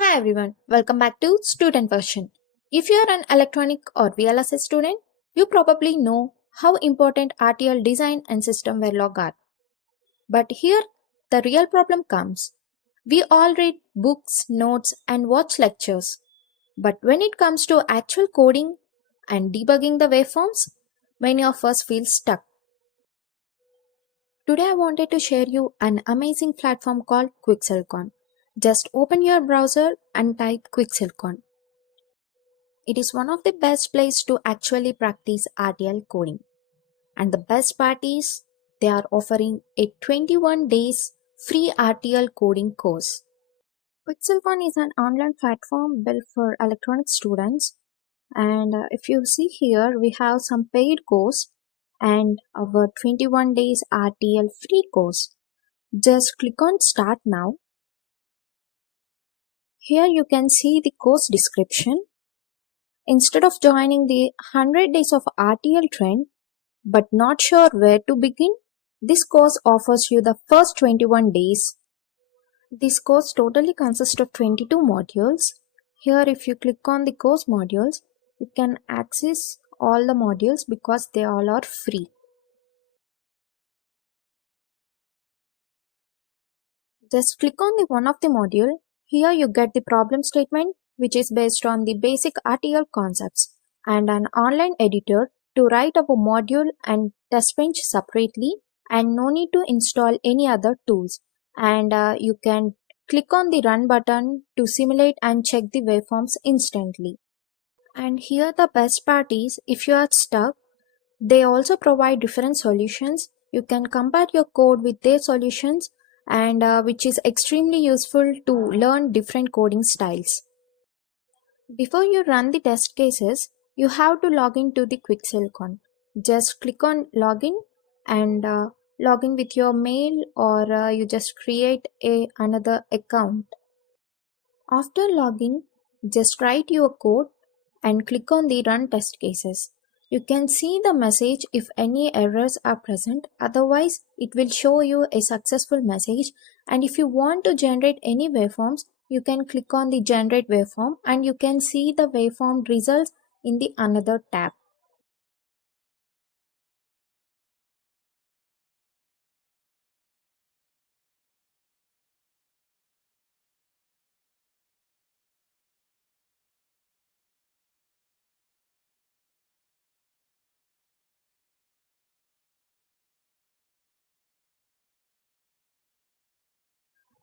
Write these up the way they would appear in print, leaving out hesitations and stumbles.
Hi everyone, welcome back to Student Version. If you are an electronic or VLSI student, you probably know how important RTL design and system Verilog are. But here, the real problem comes. We all read books, notes, and watch lectures. But when it comes to actual coding and debugging the waveforms, many of us feel stuck. Today I wanted to share you an amazing platform called QuickSilicon. Just open your browser and type QuickSilicon. It is one of the best places to actually practice RTL coding. And the best part is they are offering a 21 days free RTL coding course. QuickSilicon is an online platform built for electronic students. And if you see here, we have some paid course and our 21 days RTL free course. Just click on start now. Here you can see the course description. Instead of joining the 100 days of RTL trend, but not sure where to begin, this course offers you the first 21 days. This course totally consists of 22 modules. Here, if you click on the course modules, you can access all the modules because they all are free. Just click on the one of the module. Here you get the problem statement, which is based on the basic RTL concepts, and an online editor to write our module and test bench separately, and no need to install any other tools. And you can click on the run button to simulate and check the waveforms instantly. And here the best part is, if you are stuck, they also provide different solutions. You can compare your code with their solutions, and which is extremely useful to learn different coding styles. Before you run the test cases, you have to log into the QuickSilicon. Just click on login and log in with your mail, or you just create another account. After login, just write your code and click on the run test cases. You can see the message if any errors are present. Otherwise, it will show you a successful message. And if you want to generate any waveforms, you can click on the generate waveform and you can see the waveform results in the another tab.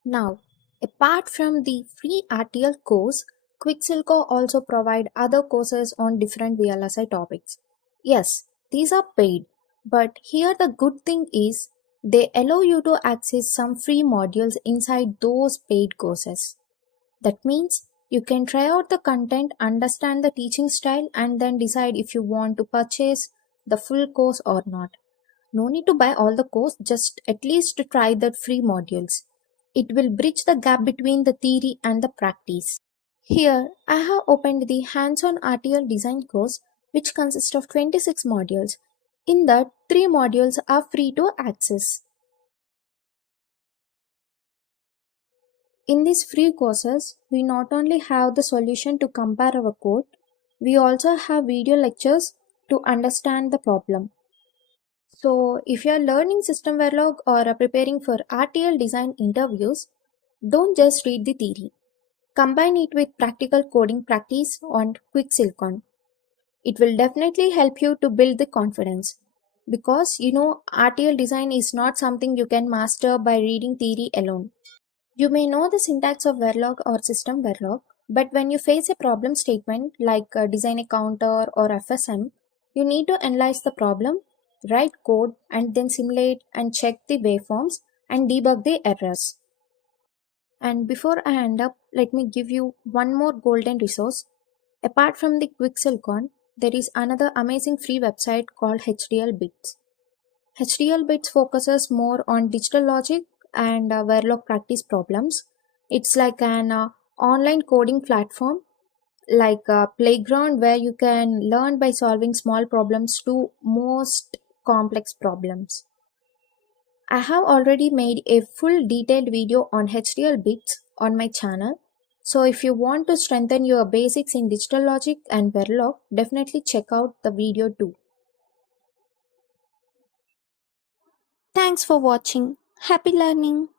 Now, apart from the free RTL course, QuickSilicon also provide other courses on different VLSI topics. Yes, these are paid, but here the good thing is they allow you to access some free modules inside those paid courses. That means you can try out the content, understand the teaching style, and then decide if you want to purchase the full course or not. No need to buy all the course, just at least to try the free modules. It will bridge the gap between the theory and the practice. Here, I have opened the hands-on RTL design course, which consists of 26 modules. In that, 3 modules are free to access. In these free courses, we not only have the solution to compare our code, we also have video lectures to understand the problem. So, if you are learning system Verilog or are preparing for RTL design interviews, don't just read the theory. Combine it with practical coding practice on QuickSilicon. It will definitely help you to build the confidence. Because RTL design is not something you can master by reading theory alone. You may know the syntax of Verilog or system Verilog, but when you face a problem statement like design a counter or FSM, you need to analyze the problem, write code, and then simulate and check the waveforms and debug the errors. And before I end up, let me give you one more golden resource. Apart from the QuickSilicon, there is another amazing free website called HDL Bits. HDL Bits focuses more on digital logic and Verilog practice problems. It's like an online coding platform, like a playground where you can learn by solving small problems to most complex problems. I have already made a full detailed video on HDL Bits on my channel. So if you want to strengthen your basics in digital logic and Verilog, definitely check out the video too. Thanks for watching. Happy learning.